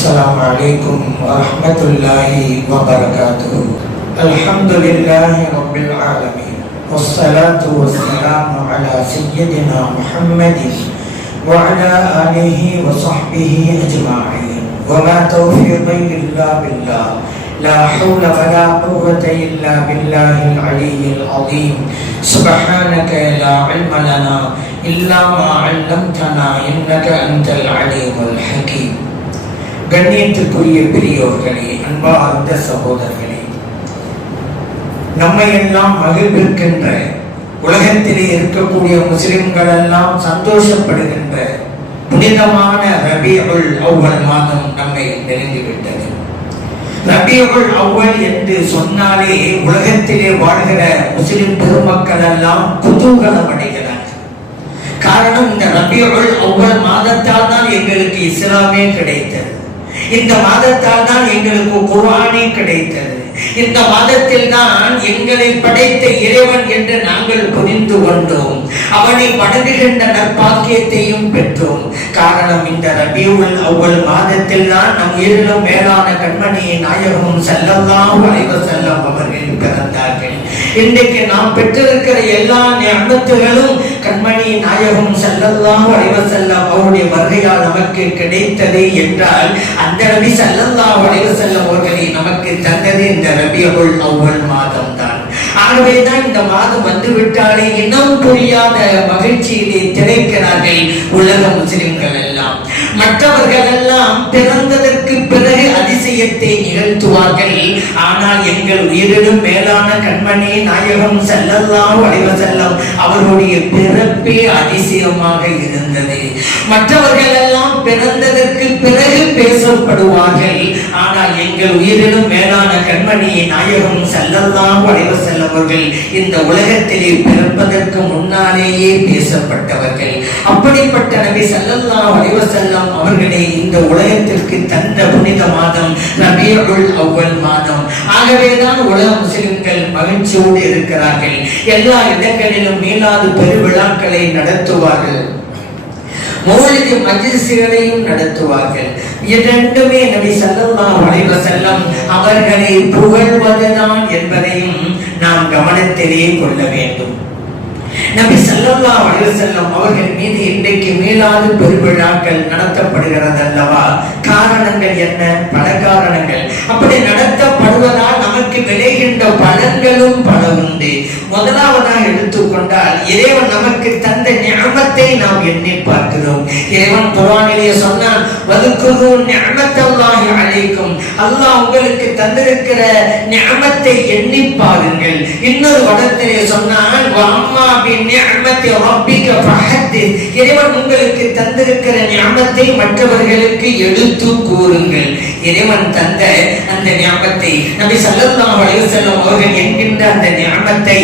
السلام عليكم ورحمة الله وبركاته. الحمد لله رب العالمين والصلاة والسلام على سيدنا محمد وعلى آله وصحبه أجمعين وما توفيقي إلا بالله لا حول ولا قوة إلا بالله العلي العظيم. سبحانك لا علم لنا إلا ما علمتنا إنك أنت العليم الحكيم. கண்ணியத்துக்குரிய பெரியோர்களே, அன்பார்ந்த சகோதரர்களே, நம்மை எல்லாம் மகிழ்விக்கின்ற, உலகத்திலே இருக்கக்கூடிய முஸ்லிம்கள் எல்லாம் சந்தோஷப்படுகின்ற புனிதமான ரபீஉல் அவ்வல் மாதம் நம்மை நெருங்கிவிட்டது. ரபீஉல் அவ்வல் என்று சொன்னாலே உலகத்திலே வாழ்கிற முஸ்லிம் பெருமக்கள் எல்லாம் குதூகலம் அடைகிறார்கள். காரணம், இந்த ரபீஉல் அவ்வல் மாதத்தால் தான் எங்களுக்கு இஸ்லாமே கிடைத்தது. இந்த மாதத்தால் தான் எங்களுக்கு குர்ஆனே கிடைத்தது. இந்த மாதத்தில் தான் எங்களை படைத்த இறைவன் என்று நாங்கள் புரிந்து கொண்டோம். அவனை வணங்குகின்ற நற்பாக்கியத்தையும் பெற்றோம். காரணம், இந்த ரபீஉல் அவ்வல் மாதத்தில் தான் நம் உயிரிலும் மேலான கண்மணி நாயகம் ஸல்லல்லாஹு அலைஹி வஸல்லம் அவர்கள் பிறந்தார்கள். இன்றைக்கு நாம் பெற்றிருக்கிற எல்லா நிஅமத்துகளும் கண்மணி நாயகம் ஸல்லல்லாஹு அலைஹி வஸல்லம் அவருடைய வருகையால் நமக்கு கிடைத்தது என்றால், அந்த நபி ஸல்லல்லாஹு அலைஹி வஸல்லம் அவர்களை நமக்கு தந்தது இந்த ரபீஉல் அவ்வல் மாதம் தான். ஆகவேதான் இந்த மாதம் வந்துவிட்டாலே இனம் புரியாத மகிழ்ச்சியிலே திளைக்கிறார்கள் உலக முஸ்லிம்கள் எல்லாம். மற்றவர்கள் எல்லாம் பிறந்ததற்கு பிறகு அதிசயத்தை நிகழ்த்துவார்கள். ஆனால் எங்கள் உயிரிலும் மேலான கண்மணி நாயகம் ஸல்லல்லாஹு அலைஹி வஸல்லம் அவருடைய பிறப்பே அதிசயமாக இருந்தது. மற்றவர்கள் எல்லாம் பிறந்ததற்கு பிறகு பேசப்படுவார்கள். ஆனால் எங்கள் உயிரிலும் மேலான கண்மணி நாயகம் ஸல்லல்லாஹு அலைஹி வஸல்லம் அவர்கள் இந்த உலகத்திலே பிறப்பதற்கு முன்னாலேயே பேசப்பட்டவர்கள். அப்படிப்பட்ட நபி ஸல்லல்லாஹு அலைஹி வஸல்லம் அவர்களை இந்த உலகத்திற்கு தந்த புனித மாதம் ரபீஉல் அவ்வல் மாதம். ஆகவேதான் உலக முஸ்லிம்கள் மகிழ்ச்சியோடு இருக்கிறார்கள். எல்லா இடங்களிலும் மீலாது பெருவிழாக்களை நடத்துவார்கள், மௌலிது மஜ்லிஸ்களையும் நடத்துவார்கள். இரண்டுமே நபி ஸல்லல்லாஹு அலைஹி வஸல்லம் அவர்களை புகழ்வதுதான் என்பதையும் நாம் கவனத்திலே கொள்ள வேண்டும். நபி ஸல்லல்லாஹு அலைஹி வஸல்லம் அவர்கள் மீது இன்றைக்கு மீலாது பெருவிழாக்கள் நடத்தப்படுகிறது அல்லவா? காரணங்கள் என்ன? பல காரணங்கள். அப்படி நடத்தப்படுவதால் நமக்கு விளைகின்ற பலன்களும் பல உண்டு. முதலாவதாக எடுத்துக்கொண்டால், இறைவன் நமக்கு தந்த நிஅமத்தை நாம் எண்ணி பார்க்கிறோம். இறைவன் குர்ஆனிலே சொன்னான், வதுகுரு நிஅமத்தல்லாஹி அலைக்கும், அல்லாஹ் உங்களுக்கு தந்திருக்கிற நிஅமத்தை எண்ணி பாருங்கள். இன்னொரு வடத்திலே சொன்னான், வஅம்மா பிநிஅமத்தி ரப்பிக ஃபஹத்திஸ், இறைவன் உங்களுக்கு தந்திருக்கிற நிஅமத்தை மற்றவர்களுக்கு எடுத்து கூறுங்கள். இறைவன் தந்த அந்த நிஅமத்தை நபி ஸல்லல்லாஹு அலைஹி வஸல்லம் அவர்கள் என்கின்ற அந்த நிஅமத்தை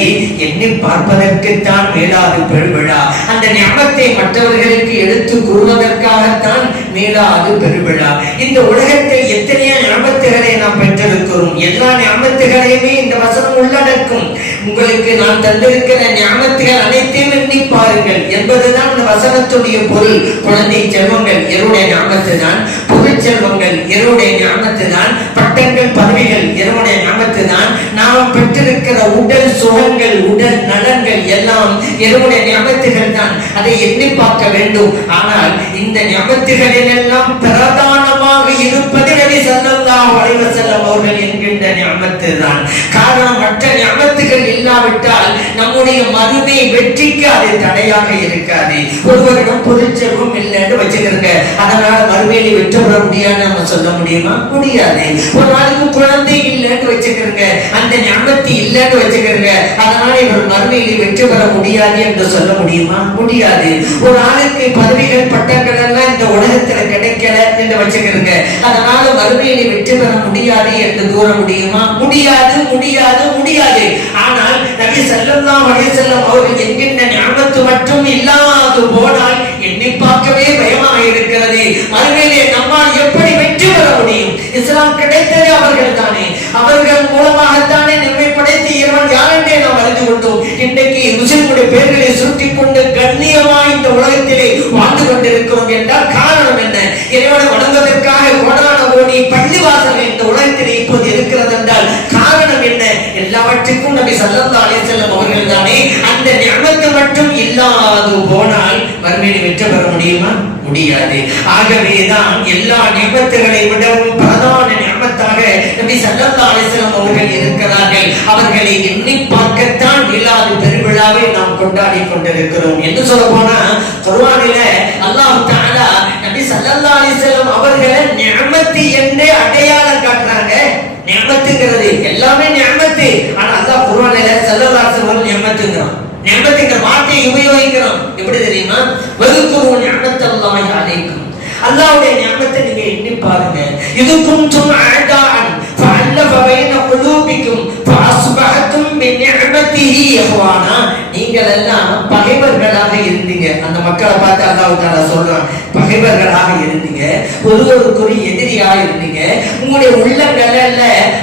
எண்ணி பார்ப்பதற்குத்தான் மீலாது பெருவிழா. அந்த நிஅமத்தை மற்றவர்களுக்கு எடுத்து கூறுவதற்காகத்தான் மீலாது பெருவிழா. இந்த உலகத்தில் எத்தனையோ நிஅமத்துகளை நாம் பெற்றிருக்கிறோம். எல்லா நிஅமத்துகளையுமே இந்த வசனம் உள்ளடக்கும். உங்களுக்கு நான் தந்திருக்கிற நிஅமத்துகள் அனைத்தையும் எண்ணி பாருங்கள் என்பதுதான் இந்த வசனத்துடைய பொருள். குழந்தை செல்வங்கள் இறைவனுடைய நிஅமத்து தான், பொருள் செல்வங்கள் இறைவனுடைய நிஅமத்து தான், பட்டங்கள் பதவிகள் இறைவனுடைய நிஅமத்து தான், நாம் பெற்றிருக்கிற உடல் சுகங்கள் உடல் நலன்கள் எல்லாம் இறைவனுடைய நிஅமத்துகள் தான். அதை எண்ணி பார்க்க வேண்டும். ஆனால் இந்த நிஅமத்துகளில் எல்லாம் பிரதானமாக இருப்பது நபி ஸல்லல்லாஹு அலைஹி வஸல்லம் அவர்கள் என்கின்ற நிஅமத்து தான். காரணம், மற்ற நிஅமத்துகள் இல்லாவிட்டால் நம்முடைய மறுமை வெற்றிக்கு அது தடையாக இருக்காது. ஒருவரிடம் பொருள் செல்வம் இல்லைன்னு வச்சுக்கிறங்க, அதனால மறுமையில வெற்றி பெற முடியாது நம்ம சொல்ல முடியுமா? முடியாது. ஒரு நாளுக்கு குழந்தை இல்லைன்னு வச்சுக்கிறங்க, அந்த நிஅமத்து இல்லைன்னு வச்சுக்கிறங்க, அதனால இவர் மறுமையில வெற்றி பெற முடியாது என்று சொல்ல முடியுமா? முடியாது. ஒரு ஆளுக்கு பதவிகள் பட்டங்கள் எல்லாம் இந்த உலகத்துல கிடைக்கல என்று வச்சுக்கிறங்க, அதனால மறுமையில வெற்றி பெற முடியாது என்று கூற முடியுமா? முடியாது, முடியாது, முடியாது. ஆனால் நபி ஸல்லல்லாஹு அலைஹி வஸல்லம் அவர்கள் என்கின்ற நிஅமத்து மட்டும் இல்லாது போனால் எண்ணி பார்க்கவே பயமாக இருக்கிறது. மறுமையிலே நம்மால் எப்படி வெற்றி பெற முடியும்? இஸ்லாம் கிடைத்தது அவர்கள் தானே, அவர்கள் மூலமாகத்தானே நம்மை படைத்து இறைவன் யார் என்றே நாம் அறிந்து கொண்டோம். இன்றைக்கு முஸ்லிம்களுடைய பெயர்களை சுருட்டிக் கொண்டு கண்ணியமாய் இந்த உலகத்திலே வாழ்ந்து கொண்டிருக்கிறோம் என்றால் காரணம் என்ன? இறைவனை வணங்குவதற்காக கோடான ஸல்லல்லாஹு அலைஹி வஸல்லம் அவர்கள் தானே. அந்த நிஅமத்து மட்டும் இல்லாது போனால் மறுமையில் வெற்றி பெற முடியுமா? முடியாது. ஆகவேதான் எல்லா நிஅமத்துகளை விடவும் பிரதான நிஅமத்தாக நபி ஸல்லல்லாஹு அலைஹி வஸல்லம் அவர்கள் இருக்கிறார்கள். அவர்களை எண்ணி பார்க்கத்தான் மீலாது பெருவிழாவை நாம் கொண்டாடி கொண்டிருக்கிறோம். என்று சொல்ல போனா குர்ஆனில அல்லாஹ் தஆலா நபி ஸல்லல்லாஹு அலைஹி வஸல்லம் அவர்களை நிஅமத்து என்று அடையாளம் காட்டுறாங்க. நிஅமத்துங்கிறது எல்லாமே நிஅமத்து. ஆனா அல்லாஹ் குர்ஆனில ஸல்லல்லாஹு அலைஹி வஸல்லம் நிஅமத்துங்கிறான். நிஅமத்துங்கிற வார்த்தையை உபயோகிக்கிறோம். எப்படி தெரியுமா? வذ்குரு நிஅமத்தல்லாஹி அலைக்கும். அல்லாஹ்வுடைய நிஅமத்தை நீங்க எண்ணி பாருங்க. இது குன்தும் அஅதான் ஃபஅல்லஃப பைன குலூபிக்கும் ஃபஅஸ்பஹதும் பிநிஅமதிஹி இஹ்வானா. நீங்கள் எல்லாம் பகைவர்களாக இருந்தீங்க. அந்த மக்களை பார்த்து அல்லாஹ் தஆலா சொல்றான், பகைவர்களாக இருந்தீங்க, ஒருவருக்கொரு எதிரியாக இருந்தீங்க. உங்களுடைய உள்ளங்கள்ல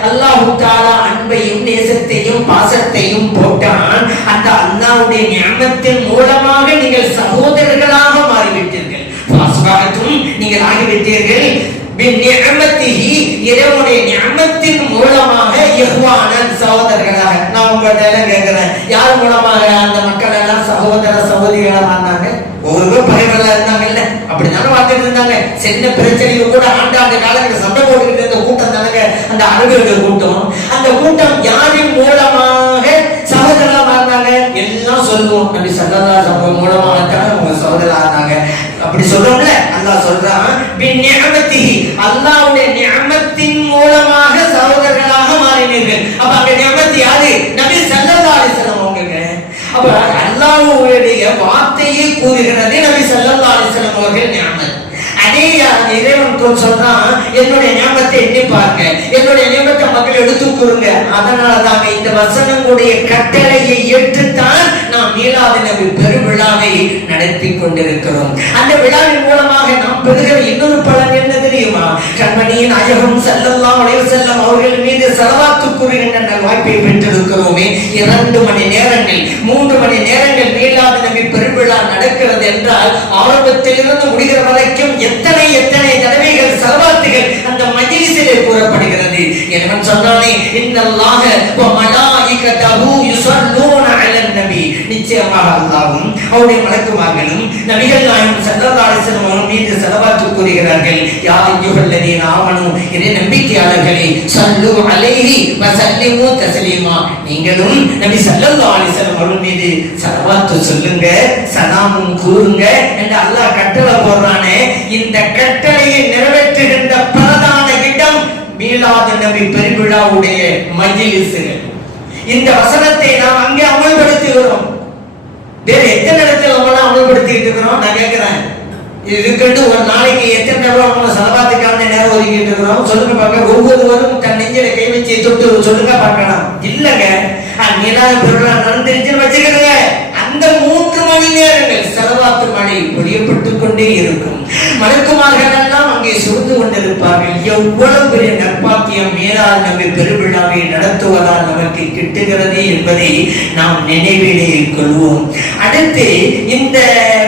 அல்லாஹ் தஆலா அன்பையும் நேசத்தையும் பாசத்தையும் போட்டான். அந்த அல்லாஹ்வுடைய நிஅமத்தின் மூலமாக நீங்கள் சகோதரர்களாக மாறிவிட்டீர்கள். நீங்கள் ஆகிவிட்டீர்கள். இறைவனுடைய நிஅமத்தின் மூலமாக இஹ்வானன் சகோதரர்களாக. நான் உங்கள்கிட்ட கேட்கிறேன், யார் மூலமாக அந்த மக்கள் எல்லாம் சகோதர சகோதரிகளாக இருந்தாங்க? ஒவ்வொரு பகைவர்களா இருந்தாங்க இல்ல? அப்படித்தானே வாழ்ந்துட்டு இருந்தாங்க. சின்ன பிரச்சனைக்கு கூட ஆண்டாண்டு காலங்கள் சண்டை போட்டுக்கிட்டு இருந்த கூட்டம் தானங்க அந்த அரபியர்கள் கூட்டம். அந்த கூட்டம் யாரின் மூலமாக சகோதரர்களா இருந்தாங்க? எல்லாம் சொல்லுவோம், நபி ஸல்லல்லாஹு அலைஹி வஸல்லம் மூலமாக தான் அவங்க சகோதரர்களா இருந்தாங்க. அப்படி சொல்றோம்ல, அல்லாஹ் சொல்றான் பிநிஅமதிஹி, அல்லாஹ்வுடைய நிஅமத்தின் மூலமாக சகோதரர்களாக மாறினீர்கள். அப்ப அந்த நிஅமத் யாரு? நபி ஸல்லல்லாஹு அலைஹி வஸல்லம் அவங்களுக்கு. அப்ப அல்லாஹ்வுடைய வார்த்தையை கூறுகிறது நபி ஸல்லல்லாஹு அலைஹி வஸல்லம் அவர்கள் நிஅமத். அதே இறைவன் சொல்றான், என்னுடைய நியமத்தை எண்ணி பாருங்க, என்னுடைய நியமத்தை மக்கள் எடுத்து கூறுங்க. அதனாலதான் இந்த வசனங்களுடைய கட்டளையை ஏற்றுத்தான் நாம் மீலாது நபி பெருவிழாவை நடத்தி கொண்டிருக்கிறோம். அந்த விழாவின் மூலமாக நாம் பெறுகிற இன்னொரு பலன் என்ன தெரியுமா? கண்மணியின் நாயகம் ஸல்லல்லாஹு அலைஹி வஸல்லம் அவர்கள் மீது ஸலவாத்து கூறுகின்ற வாய்ப்பை பெற்றிருக்கிறோமே. 2 மணி நேரங்கள் 3 மணி நேரங்கள் மீலாது நபி பெருவிழா நடக்கிறது என்றால் ஆரம்பத்திலிருந்து முடிகிற வரைக்கும் எத்தனை எத்தனை தடவைகள் ஸலவாத்துகள் அந்த மஜ்லிஸிலே கூறப்படுகிறது. இறைவன் சொன்னானே, இன்னல்லாஹ வ மலாயிகதஹு யுஸல்லூன அலன் நபி. நிச்சயமாக அல்லாஹ்வும் அவருடைய மலக்குமார்களும் நபிகள் நாயகம் ஸல்லல்லாஹு அலைஹி வஸல்லம் அவர்கள் மீது ஸலவாத்து கூறுகிறார்கள். யா அய்யுஹல்லதீன ஆமனூ, இறை நம்பிக்கையாளர்களே, ஸல்லு அலைஹி வ ஸல்லிமு தஸ்லீமா. நீங்களும் நபி ஸல்லல்லாஹு அலைஹி வஸல்லம் அவர்கள் மீது ஸலவாத்து சொல்லுங்க, சலாமும் கூறுங்க என்று அல்லாஹ் கட்டளை போடுறானே. இந்த கட்டளையை நிறைவேற்றுகின்ற பிரதான இடம் மீலாது நபி பெருவிழாவுடைய மஜ்லிஸ்கள். இந்த வசனத்தை நாம் அங்கே அமல்படுத்துகிறோம். வேற எத்தனை இடத்துல நம்ம அமல்படுத்திட்டு இருக்கிறோம்? நான் கேட்கிறேன், இதுக்கிட்டு ஒரு நாளைக்கு எத்தனை தடவை நம்ம ஸலவாத்துக்கான நேரம் ஒதுக்கிட்டு இருக்கிறோம்? சொல்லுங்க பார்க்க. ஒவ்வொருவரும் தன் நெஞ்சில கை வச்சு தொட்டு சொல்லுங்க பார்க்கலாம். இல்லங்க, மீலாது பெருவிழா நடந்துருச்சுன்னு வச்சுக்கிறேங்க, அந்த 3 மணி நேரங்கள் ஸலவாத்து மழை பொழியப்பட்டுக் கொண்டே இருக்கும். மலக்குமார்கள் எல்லாம் அங்கே சுருந்து கொண்டிருப்பார்கள். எவ்வளவு பெரிய நற்பாக்கியம் மீலாது நபி பெருவிழாவை நடத்துவதால் நமக்கு கிட்டுகிறது என்பதை நாம் நினைவிலே கொள்வோம். அடுத்து இந்த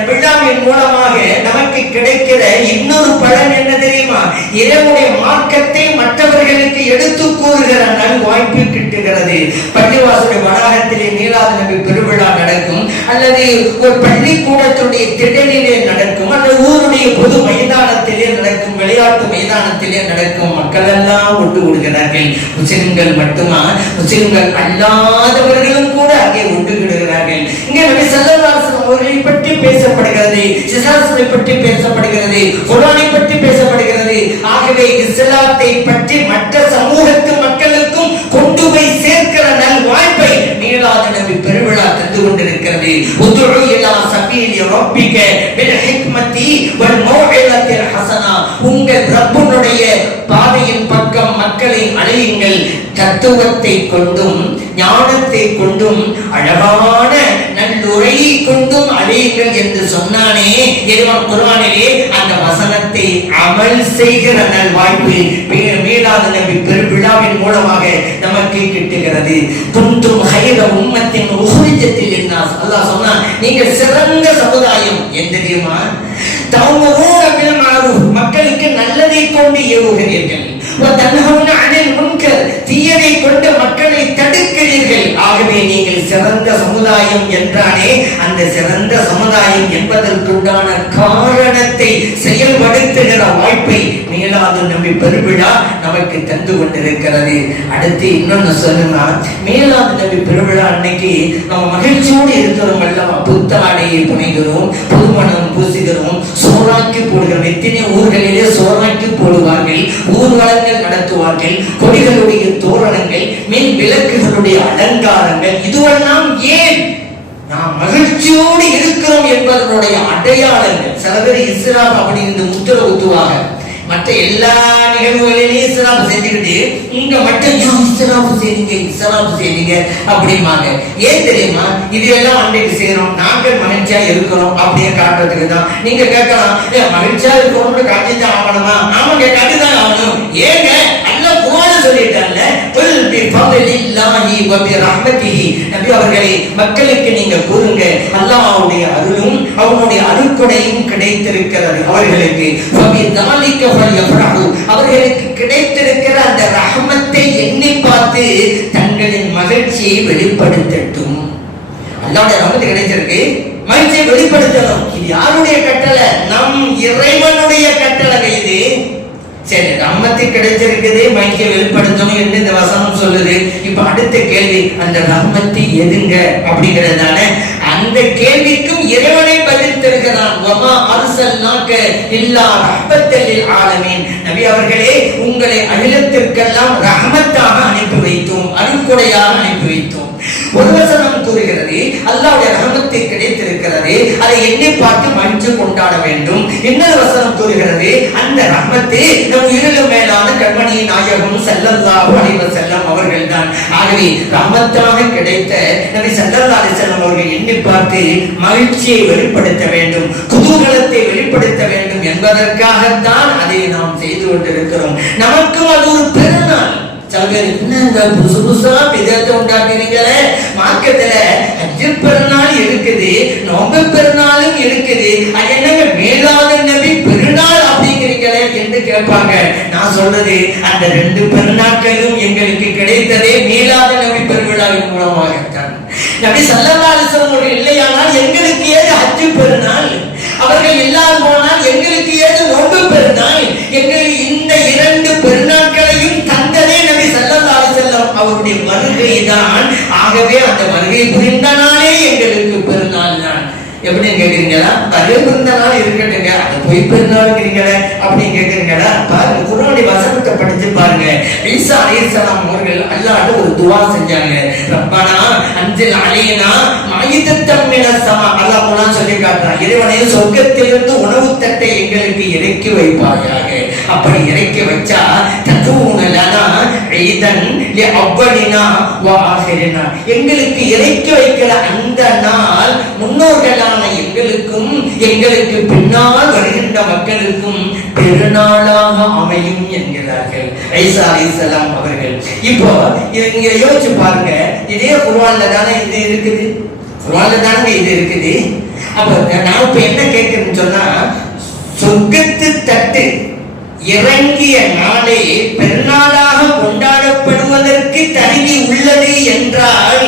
விழாவின் மூலமாக நமக்கு கிடைக்கிற இன்னொரு பலன் என்ன தெரியுமா? இறைவனுடைய மார்க்கத்தை மற்றவர்களுக்கு எடுத்து கூறுகிற நல் வாய்ப்பு கிட்டுகிறது. பள்ளிவாசலுடைய வளாகத்திலே மீலாது நபி பெருவிழா நடக்கும், அல்லது ஒரு பள்ளிக்கூடத்துடைய திடலிலே நடக்கும், அல்லது ஊருடைய பொது மைதானத்திலே நடக்கும், விளையாட்டு மைதானத்திலே நடக்கும். மக்கள் எல்லாம் ஒட்டு விடுகிறார்கள். முஸ்லிம்கள் மட்டுமா? முஸ்லிம்கள் அல்லாதவர்களும் கூட அங்கே ஒட்டு விடுகிறார்கள். இங்கே நபி ஸல்லல்லாஹு அலைஹி வஸல்லம் அவர்களை பற்றி பேசப்படுகிறது, இஸ்லாத்தை பற்றி பேசப்படுகிறது, குர்ஆனை பற்றி பேசப்படுகிறது. ஆகவே இஸ்லாத்தை பற்றி மற்ற சமூகத்து மக்களுக்கும் கொண்டு போய் சேர்க்கிற நல் வாய்ப்பை மீலாது நபி பெருவிழா தந்து கொண்டிருக்கிறது. உதுஉ இலா சபீலி ரப்பிக பில் ஹிக்மதி வல் மௌஇலத்தில் ஹஸனா. உங்கள் ரப்புடைய பாதையின் பக்கம் மக்களை அழையுங்கள், தத்துவத்தை கொண்டும் ஞானத்தை கொண்டும் அழகான நல்லுரையை கொண்டும் அழையுங்கள் என்று சொன்னானே இறைவன் குர்ஆனிலே. அந்த வசனத்தை அமல் செய்கிற நல் வாய்ப்பு மீலாது நபி பெருவிழாவின் மூலமாக நமக்கு கிட்டுகிறது. துன்தும் ஹைர உம்மத்தின் உஹ்ரிஜத்தில் லின்னாஸ். அல்லாஹ் சொன்னான், நீங்கள் சிறந்த சமுதாயம். என்ன தெரியுமா? தஅமுரூன பில் மஅரூஃப், மக்களுக்கு நல்லதை கொண்டு ஏவுகிறீர்கள். வ தன்ஹவுன அனில் முன்கர், தீயதை கொண்டு மக்களை தடுக்கிறீர்கள். ஆக ஆகவே நீங்கள் சிறந்த சமுதாயம் என்றானே, அந்த சிறந்த சமுதாயம் என்பதற்குண்டான காரணத்தை செயல்படுத்துகிற வாய்ப்பை மீலாது நபி பெருவிழா நமக்கு தந்து கொண்டிருக்கிறது. அடுத்து இன்னொன்னு சொல்லுங்க, மீலாது நபி பெருவிழா அன்னைக்கு நம்ம மகிழ்ச்சியோடு இருக்கிறோம் அல்லவா? புத்தாடையை புனைகிறோம், புதுமணம் பூசுகிறோம், சோறாக்கி போடுகிறோம். எத்தனை ஊர்களிலே சோறாக்கி போடுவார்கள், ஊர்வலங்கள் நடத்துவார்கள், கொடிகளுடைய தோரணங்கள், மின் விளக்குகளுடைய அலங்காரங்கள். இதுவெல்லாம் ஏன்? நாம் மகிழ்ச்சியோடு இருக்கிறோம் என்பதனுடைய அடையாளங்கள். சில பேர் இஸ்லாம் அப்படி இந்த முத்திர ஊத்துவாங்க. மற்ற எல்லா நிகழ்வுகளிலேயும் இஸ்லாம் செஞ்சுக்கிட்டு இங்க மட்டும் இஸ்லாம் செய்யுங்க அப்படிமாங்க. ஏன் தெரியுமா? இது எல்லாம் அன்றைக்கு செய்யறோம், நாங்கள் மகிழ்ச்சியா இருக்கிறோம் அப்படியே காட்டுறதுக்கு தான். நீங்க கேட்கலாம், மகிழ்ச்சியா இருக்கிறோம்னு காட்டிதான் ஆகணுமா? ஆமாங்க, காட்டிதான் ஆகணும். ஏங்க? அல்லாஹ் குர்ஆன்ல சொல்லிட்டாங்க, குல் பிஃபத்லில்லாஹி வ பிரஹ்மத்திஹி. நபி அவர்களே, மக்களுக்கு நீங்க கூறுங்க, அல்லாஹ்வுடைய அருளும் அவனுடைய அருட்கொடையும் கிடைத்திருக்கிறது அவர்களுக்கு. ஃபபிதாலிக ஃபல்யஃப்ரஹு. அவர்களுக்கு கிடைத்திருக்கிற அந்த ரஹ்மத்தை எண்ணி பார்த்து தங்களின் மகிழ்ச்சியை வெளிப்படுத்தட்டும். அல்லாஹ்வுடைய ரஹ்மத் கிடைச்சிருக்கு, மகிழ்ச்சியை வெளிப்படுத்தணும். இது யாருடைய கட்டளை? நம் இறைவனுடைய கட்டளை. இது சரி, ரஹ்மத்து கிடைச்சிருக்குது, மகிழ்ச்சியை வெளிப்படுத்தணும் என்று இந்த வசனம் சொல்லுது. இப்ப அடுத்த கேள்வி, அந்த ரஹ்மத்து எதுங்க அப்படிங்கிறதான அந்த கேள்விக்கும் இறைவனை பதில் தருகிறான். வமா அர்சல்னாக இல்லா ரஹ்மத்தல் லில் ஆலமீன். நபி அவர்களே, உங்களை அகிலத்திற்கெல்லாம் ரஹ்மத்தாக அனுப்பி வைத்தோம், அருட்கொடையாக அனுப்பி வைத்தோம். ஒரு வசனம் கூறுகிறது, அல்லாஹ்வுடைய ரஹ்மத்து கிடைத்திருக்கிறது, அதை எண்ணி பார்த்து மகிழ்ச்சி கொண்டாட வேண்டும். இன்னொரு வசனம் கூறுகிறது, அந்த ரஹ்மத்து நம் உயிரிலும் மேலான கண்மணி நாயகம் ஸல்லல்லாஹு அலைஹி வஸல்லம் அவர்கள் தான். ஆகவே ரஹ்மத்தாக கிடைத்த நபி ஸல்லல்லாஹு அலைஹி வஸல்லம் அவர்கள் எண்ணி பார்த்து மகிழ்ச்சியை வெளிப்படுத்த வேண்டும், குதூகலத்தை வெளிப்படுத்த வேண்டும் என்பதற்காகத்தான் அதை நாம் செய்து கொண்டிருக்கிறோம். நமக்கும் அது ஒரு பெருநாள். சில பேர் என்ன புதுசு புதுசா விதத்தை உண்டாக்குறீங்களே, மார்க்கத்துல ஹஜ் பெருநாள் இருக்குது, நோன்பு பெருநாளும் இருக்குது, அது என்னங்க மீலாது நபி பெருநாள் அப்படிங்கிறீங்களே என்று கேட்பாங்க. நான் சொல்றது, அந்த ரெண்டு பெருநாட்களும் எங்களுக்கு கிடைத்ததே மீலாது நபி பெருவிழாவின் மூலமாகத்தான். நபி ஸல்லல்லாஹு அலைஹி வஸல்லம் அவர்கள் இல்லையானால் எங்களுக்கு ஏது ஹஜ் பெருநாள்? அவர்கள் எல்லாரும் போனால் எங்களுக்கு ஏது நோன்பு பெருநாள்? எங்களுக்கு இந்த இரண்டு பெருநாட்களையும் தந்ததே நபி ஸல்லல்லாஹு அலைஹி வஸல்லம் அவருடைய வருகை தான். ஆகவே அந்த வருகை புரிந்த நாளே எங்களுக்கு பெருநாள் தான். எப்படின்னு கேக்குறீங்களா? வருகை புரிந்த நாள் இருக்கட்டுங்க, அது பொய் பெருநாளுங்கிறீங்களே அப்படின்னு கேக்குறீங்களா? பாருங்க, குர்ஆனுடைய வசனத்தை படிச்சு பாருங்க. ஈசா அலைஹிஸ்ஸலாம் அவர்கள் அல்லாஹ்ட்ட ஒரு துஆ செஞ்சாங்க. ரப்பனா அன்சில் அலைனா மாயிதத்தம் மினஸ் ஸமா. அல்லாஹ் குர்ஆன் சொல்லி காட்டுறான், இறைவனே சொர்க்கத்திலிருந்து உணவு தட்டை எங்களுக்கு இறக்கி வைப்பாயாக. அப்படி இறக்கி வச்சா ததூன லனா ஈதன் லி அவ்வலினா வ ஆகிரினா. எங்களுக்கு இறக்கி வைக்கிற அந்த நாள் முன்னோர்களான எங்களுக்கும் எங்களுக்கு பின்னால் வருகின்ற மக்களுக்கும் பெருநாளாக அமையும் என்கிறார்கள் ஈசா அலைஹிஸ்ஸலாம் அவர்கள். இப்போ இங்க யோசிச்சு பாருங்க, இதே குர்ஆன்ல தானே இது இருக்குது, குர்ஆன்ல தானே இது இருக்குது. அப்ப நான் இப்ப என்ன கேட்கிறேன்னு சொன்னா, சொர்க்கத்து தட்டு இறங்கிய நாளே பெருநாளாக கொண்டாடப்படுவதற்கு தகுதி உள்ளது என்றால்,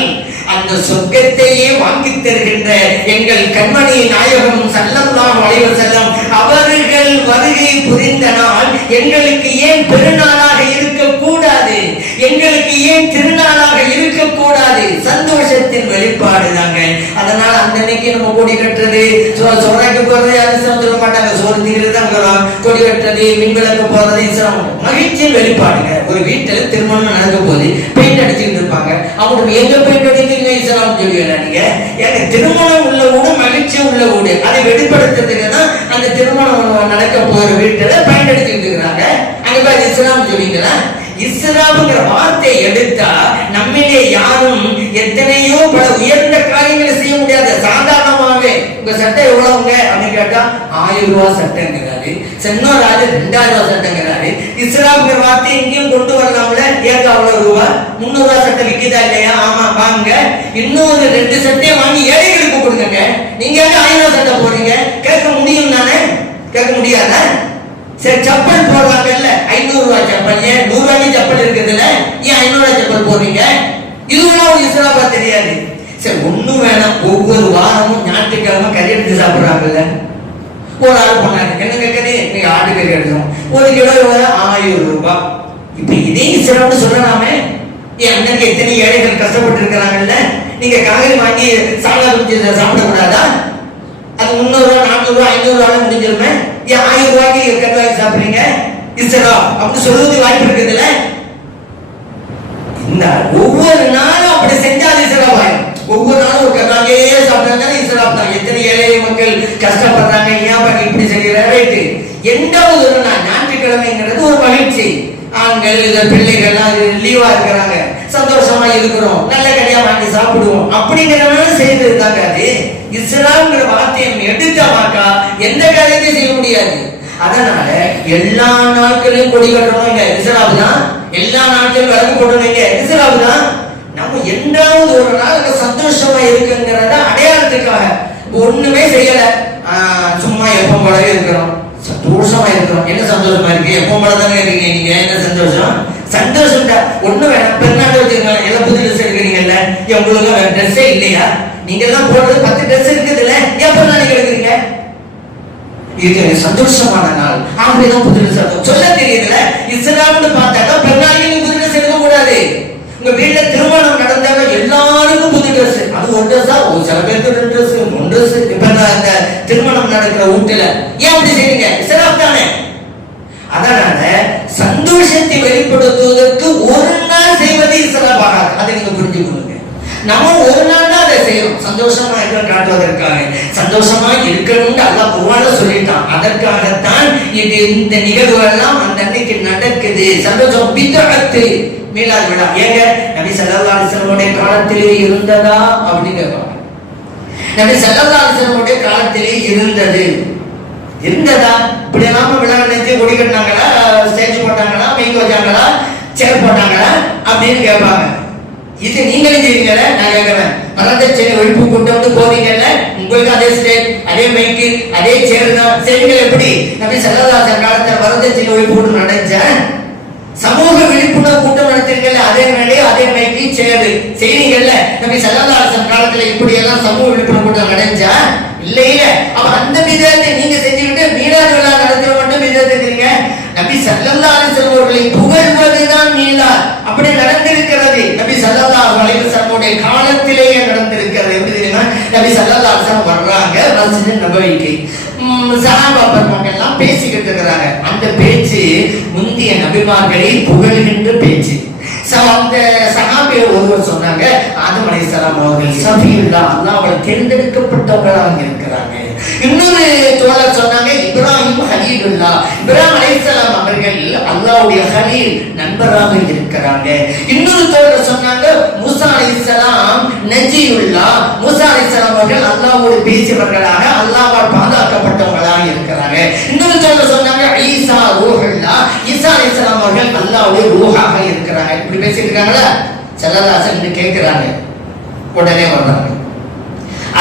அந்த சொர்க்கத்தையே வாங்கி தருகின்ற எங்கள் கண்மணி நாயகம் ஸல்லல்லாஹு அலைஹி வஸல்லம் அவர்கள் வருகை புரிந்த நாள் எங்களுக்கு ஏன் பெருநாளாக இருக்கக்கூடாது? எங்களுக்கு ஏன் திருநாளாக இருக்கக்கூடாது? சந்தோஷத்தின் வெளிப்பாடு தாங்க. அதனால அந்த அன்னைக்கு நம்ம கொடி கட்டுறது, சோறாக்கு போறது யாரும் சொல்ல மாட்டாங்க, சோறு தீர்றது தான் கொடி கட்டுறது, மின்விளக்கு போறது இஸ்லாம் மகிழ்ச்சியின் வெளிப்பாடுங்க. ஒரு வீட்டுல திருமணம் நடக்க போது பெயிண்ட் அடிச்சுட்டு இருப்பாங்க, அவங்க எங்க பெயிண்ட் அடிக்கிறீங்க இஸ்லாம் சொல்லுவீங்க. நீங்க ஏங்க திருமணம் உள்ள வீடு, மகிழ்ச்சி உள்ள வீடு, அதை வெளிப்படுத்துறதுக்கு தான் அந்த திருமணம் நடக்க போற வீட்டுல பெயிண்ட் அடிச்சுட்டு இருக்கிறாங்க. அங்க இஸ்லாம் சொல்லிங்களா? இஸ்லாம்ங்கிற வார்த்தை எடுத்தா நம்மளே யாரும் எத்தனையோ பல உயர்ந்த காரியங்களை செய்ய முடியாது. சாதாரணமாவே உங்க சட்டை எவ்வளவுங்க அப்படின்னு கேட்டா 1000 ரூபாய் சட்டைங்கிறாரு, இன்னொரு ஆளு 2000 ரூபாய் சட்டைங்கிறாரு. இஸ்லாம்ங்கிற வார்த்தை எங்கேயும் கொண்டு வரலாம்ல? ஏங்க அவ்வளவு ரூபாய் 300 ரூபாய் சட்டை விற்கிதா இல்லையா? ஆமா வாங்க, இன்னொரு 2 சட்டையை வாங்கி ஏழைகளுக்கு கொடுங்க. நீங்க 1000 ரூபாய் சட்டை போடுறீங்க, கேட்க முடியும் தானே? கேட்க முடியாதா? சரி, செப்பல் போடுறாங்கல்ல, 500 ரூபாய் செப்பல், ஏன் 100 ரூபாய்க்கு செப்பல் இருக்குதுல்ல, ஏன் 500 ரூபாய் செப்பல் போடுறீங்க? இதுவெல்லாம் இஸ்லாமா தெரியாது. சரி ஒண்ணும் வேணாம், ஒவ்வொரு வாரமும் ஞாயிற்றுக்கிழமை கறி எடுத்து சாப்பிடுறாங்கல்ல. ஒரு ஆள் போனாங்க, என்ன கறி? நீங்க ஆட்டு கறி எடுக்கணும், 1 கிலோ 1000 ரூபாய். இப்ப இதே இஸ்லாம்னு சொல்லலாமே. என் அண்ணனுக்கு எத்தனை ஏழைகள் கஷ்டப்பட்டு இருக்கிறாங்கல்ல, நீங்க காய்கறி வாங்கி சாலா குடிச்சு சாப்பிடக்கூடாதா? அது 300 ரூபாய் 400 ரூபாய் 500 ரூபாய் முடிஞ்சிருமே. ஏன் 1000 ரூபாய்க்கு கறி வாங்கி சாப்பிடுறீங்க? இஸ்லாம் அப்படி சொல்றதுக்கு வாய்ப்பு இருக்குதுல்ல. இந்த ஒவ்வொரு நாளும் அப்படி செஞ்சால் இஸ்லாம் ஆயிடும். ஒவ்வொரு நாளும் ஒரு கறாங்கே சாப்பிட்டாங்க இஸ்லாம் தான். எத்தனை ஏழை மக்கள் கஷ்டப்படுறாங்க, ஏன் இப்படி செய்யற ரைட்டு. எண்டாவது ஒரு நாள் ஞாயிற்றுக்கிழமைங்கிறது ஒரு மகிழ்ச்சி. ஆண்கள் பிள்ளைகள்லாம் லீவா இருக்கிறாங்க, சந்தோஷமா இருக்கிறோம், நல்ல கடையா வாங்கி சாப்பிடுவோம் அப்படிங்கிறவங்க செய்து இருந்தாங்க. அது இஸ்லாம்ங்கிற வார்த்தையை எடுத்தாமாக்கா எந்த காரியத்தையும் செய்ய முடியாது. அதனால எல்லா நாட்களையும் கொடி கட்டணும் இஸ்லாம் தான். எல்லா நாட்களும் விளக்கு போட்டணும் இஸ்லாம் தான். நம்ம என்றாவது ஒரு நாள் சந்தோஷமா இருக்குங்கிறத அடையாளத்துக்காக ஒண்ணுமே செய்யல, சும்மா எப்ப போலவே இருக்கிறோம், சந்தோஷமா இருக்கிறோம். என்ன சந்தோஷமா இருக்கு? எப்ப போல தானே இருக்கீங்க நீங்க. என்ன சந்தோஷம்? சந்தோஷம் தான். ஒண்ணு வேணாம், பெருநாட்டு வச்சிருக்காங்க, எல்லாம் புது ட்ரெஸ் எடுக்கிறீங்கல்ல. உங்களுக்கு ட்ரெஸ்ஸே இல்லையா? நீங்க எல்லாம் போடுறது 10 ட்ரெஸ் இருக்குது இல்ல, எப்ப நீங்க எடுக்கிறீங்க? இது சந்தோஷமான நாள், ஆகவேதான் புது ட்ரெஸ் எடுக்கும் சொல்ல தெரியுதுல. இஸ்லாம்னு பார்த்தாக்கா பெருநாளைக்கு புது ட்ரெஸ் எடுக்க கூடாது. உங்க வீட்டுல திருமணம் நடந்தாங்க எல்லாருக்கும் புது ட்ரெஸ். அது ஒரு ட்ரெஸ்ஸா? சில பேருக்கு 2 ட்ரெஸ் 3 ட்ரெஸ். இப்ப இந்த திருமணம் நடக்கிற வீட்டுல ஏன் அப்படி செய்றீங்க? இஸ்லாம் தானே. அதனால சந்தோஷத்தை வெளிப்படுத்துவதற்கு ஒரு நாள் செய்வது இஸ்லாம் ஆகாது. அதை நீங்க புரிஞ்சுக்கொள்ளுங்க. நம்ம ஒரு நாள் தான் அதை செய்யறோம், சந்தோஷமா இருக்க காட்டுவதற்காக. சந்தோஷமா இருக்கணும்னு அல்லாஹ் குர்ஆன்ல சொல்லிட்டான். அதற்காகத்தான் இது இந்த நிகழ்வு எல்லாம் அந்த அன்னைக்கு நடக்குது. சந்தோஷம் பித்அத்து மீலாத் விழா. ஏங்க நபி ஸல்லல்லாஹு அலைஹி வஸல்லம் காலத்திலே இருந்ததா அப்படின்னு கேட்பாங்க. நபி ஸல்லல்லாஹு அலைஹி வஸல்லம் காலத்திலே இருந்ததா? இப்படி எல்லாம் விழா நினைச்சு கொடி கட்டினாங்களா, ஸ்டேஜ் போட்டாங்களா, மைக் வச்சாங்களா, சேர் போட்டாங்களா அப்படின்னு கேட்பாங்க. இது நீங்களே செய்வீங்கல்ல. நான் கேட்கிறேன், வரதட்சணை ஒழிப்பு கூட்டம் போவீங்கல்ல, உங்களுக்கு அதே ஸ்டேஜ், அதே மைக்கு, அதே சேர் தான் செய்வீங்க. எப்படி நபி ஸல்லல்லாஹு அலைஹி வஸல்லம் காலத்துல வரதட்சணை ஒழிப்பு கூட்டம் நடந்துச்சா? சமூக விழிப்புணர்வு கூட்டம் நடத்திருக்கல, அதே மேலே அதே மைக்கு சேரு செய்றீங்கல்ல. நபி ஸல்லல்லாஹு அலைஹி வஸல்லம் காலத்துல இப்படி எல்லாம் சமூக விழிப்புணர்வு கூட்டம் நடந்துச்சா? இல்லையே. அப்ப அந்த விதத்தை நீங்க செஞ்சுக்கிட்டு மீலாது விழா நடத்துற மட்டும் விதத்துக்கிறீங்க. நபி ஸல்லல்லாஹு அலைஹி வஸல்லம் அவர்களை புகழ்வதுதான் மீலாத். அப்படி நடந்திருக்கிறது. நபி ஸல்லல்லாஹு அலைஹி வஸல்லம் காலத்திலேயே நடந்திருக்கிறது. எப்படி தெரியுமா? நபி ஸல்லல்லாஹு அலைஹி வஸல்லம் வர்றாங்க மஸ்ஜித் நபவிக்கு, சஹாபா பெருமக்கள் எல்லாம் பேசிக்கிட்டு இருக்கிறாங்க. அந்த பேச்சு முந்திய நபிமார்களை புகழ்கின்ற பேச்சு. அந்த சஹாபியர் ஒருவர் சொன்னாங்க, ஆதம் அலைஹிஸ்ஸலாம் அவர்கள் சஃபியுல்லாஹ், அல்லாஹ்வால் தேர்ந்தெடுக்கப்பட்டவர்களாக இருக்கிறாங்க. இன்னொரு தோழர் சொன்னாங்க, இப்ராஹிம் ஹலீலுல்லாஹ், இப்ராஹிம் அலைஹிஸ்ஸலாம் அவர்கள் அல்லாஹ்வுடைய ஹலீல் நண்பராக இருக்கிறாங்க. இன்னொரு தோழர் சொன்னாங்க, மூசா அலைஹிஸ்ஸலாம் நஜியுல்லாஹ், மூசா அலைஹிஸ்ஸலாம் அவர்கள் அல்லாஹ்வோடு பேசியவர்களாக, அல்லாஹ்வால் பாதுகாக்கப்பட்டவர்களாக இருக்கிறாங்க. இன்னொரு தோழர் சொன்னாங்க, ஈசா ரூஹுல்லாஹ், ஈசா அலைஹிஸ்ஸலாம் அவர்கள் அல்லாஹ்வுடைய ரூஹாக இருக்கிறாங்க. இப்படி பேசிட்டு இருக்காங்களா? ஸல்லல்லாஹு அலைஹி வஸல்லம் கேட்கிறாங்க. உடனே வர்றாங்க.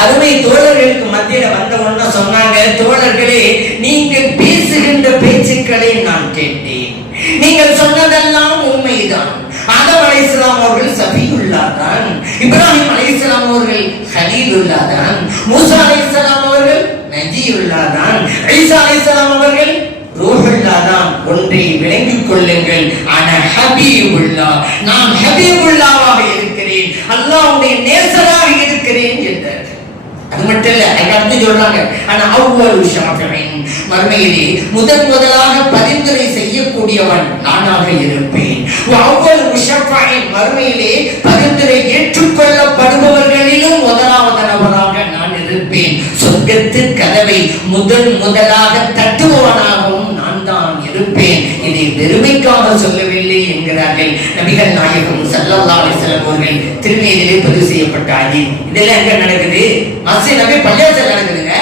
அருமை தோழர்களுக்கு மத்தியில வந்த உடனே சொன்னாங்க, தோழர்களே, நீங்கள் பேசுகின்ற பேச்சுக்களை நான் கேட்டேன். நீங்கள் சொன்னதெல்லாம் உண்மைதான். ஆதம் அலைஹிஸ்ஸலாம் அவர்கள் சஃபியுல்லாஹ் தான், இப்ராஹிம் அலைஹிஸ்ஸலாம் அவர்கள் ஹலீலுல்லாஹ் தான், மூசா அலைஹிஸ்ஸலாம் அவர்கள் நஜியுல்லாஹ் தான், ஈசா அலைஹிஸ்ஸலாம் அவர்கள் ரூஹுல்லாஹ் தான். ஒன்றை விளங்கிக் கொள்ளுங்கள், அன ஹபீபுல்லாஹ், நான் ஹபீபுல்லாஹ்வாக இருக்கிறேன், அல்லாஹ்வுடைய நேசராக இருக்கிறேன் என்றார். அது மட்டும் இல்ல, அடுத்து சொல்றாங்க, ஆனா அவ்வளவு ஷாஃபிஈன், மறுமையிலே முதலாக பரிந்துரை செய்யக்கூடியவன் நானாக இருப்பேன். அவ்வளவு ஷாஃபிஈன், மறுமையிலே பரிந்துரை ஏற்றுக்கொள்ளப்படுபவர்களிலும் முதலாவது நபராக நான் இருப்பேன். சொர்க்கத்து கதவை முதலாக தட்டுபவனாகவும் நான் தான் இருப்பேன். இதை பெருமைக்காக சொல்லவில்லை என்கிறார்கள் நபிகள் நாயகம் ஸல்லல்லாஹு அலைஹி வஸல்லம் அவர்கள் திருமேனியிலே பதிவு செய்யப்பட்ட ஹதீஸ். இதெல்லாம் எங்க நடக்குது? மஸ்ஜித் நபி பள்ளிவாசல் நடக்குதுங்க.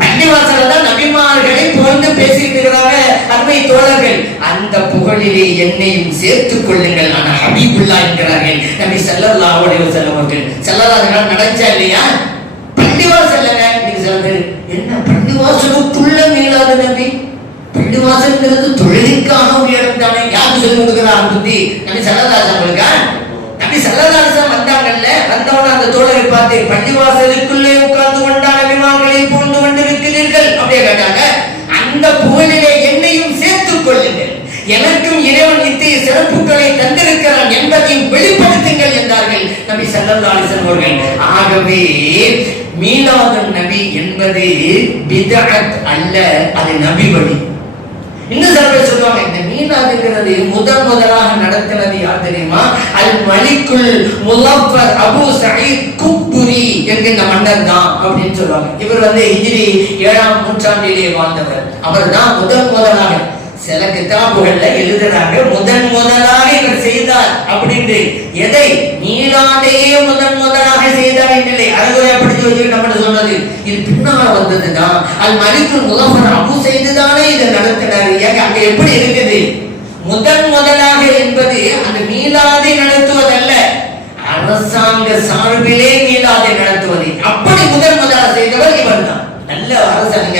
பள்ளிவாசல்ல தான் நபிமார்களை புகழ்ந்து பேசிட்டு இருக்கிறாங்க அருமை தோழர்கள். அந்த புகழிலே என்னையும் சேர்த்துக் கொள்ளுங்கள், ஆனா ஹபீபுல்லாஹ் என்கிறார்கள் நபி ஸல்லல்லாஹு அலைஹி வஸல்லம் அவர்கள். ஸல்லல்லாஹு அலைஹி வஸல்லம் நடந்துச்சா இல்லையா? பள்ளிவாசல்ல நீங்க சொல்றது என்ன? பள்ளிவாசலுக்குள்ள மீளாத நபி. பள்ளிவாசல்ங்கிறது தொழுகைக்காக ஒரு இடம் தானே. யாருக்கு சொல்லி கொடுக்கிறார் புத்தி? நபி ஸல்லல்லாஹு அலைஹி வஸல்லம். நபி ஸல்லல்லாஹு அலைஹி வஸல்லம் வந்தாங்கல்ல, அந்த தோழரை பார்த்து, பள்ளிவாசலுக்குள்ளே உட்கார்ந்து கொண்டான நபிமார்களை புகழ்ந்து கொண்டிருக்கிறீர்கள் அப்படியே கேட்டாங்க. அந்த புகழிலே என்னையும் சேர்த்துக் கொள்ளுங்கள், எனக்கும் இறைவன் இத்தகைய சிறப்புகளை தந்திருக்கிறான் என்பதையும் வெளிப்படுத்துங்கள் என்றார்கள் நபி ஸல்லல்லாஹு அலைஹி வஸல்லம் அவர்கள். ஆகவே மீலாதுன் நபி என்பது பித்அத் அல்ல, அது நபி வழி. இன்னும் சில பேர் சொல்லுவாங்க, இந்த மீலாதுங்கிறது முதலாக நடத்தினது யார் தெரியுமா? அல் மலிக்குல் முலஃபர் அபூ சயீத் குப்துரி என்கிற மன்னர் தான் அப்படின்னு சொல்லுவாங்க. இவர் ஹிஜ்ரி 7ஆம் நூற்றாண்டிலே வாழ்ந்தவர். அவர் தான் முதலாக, சில கிதாபுகள்ல எழுதுறாங்க முதலாக இவர் செய்தார் அப்படின்னு. எதை? மீலாதையே முதலாக செய்தார் இல்லை, அறகுறையா படிச்சு வச்சுக்கிட்டு நம்ம சொன்னது இது பின்னால வந்ததுதான். அல் மலிக்குல் முலஃபர் அபூ சயீத் தானே இதை நடத்தினார். ஏங்க அங்க எப்படி இருக்குது? முதலாக என்பது அந்த மீலாதை நடத்துவதல்ல, அரசாங்க சார்பிலே மீலாதை நடத்துவது. அப்படி முதலாக செய்தவர் இவர் தான். நல்ல அரசாங்க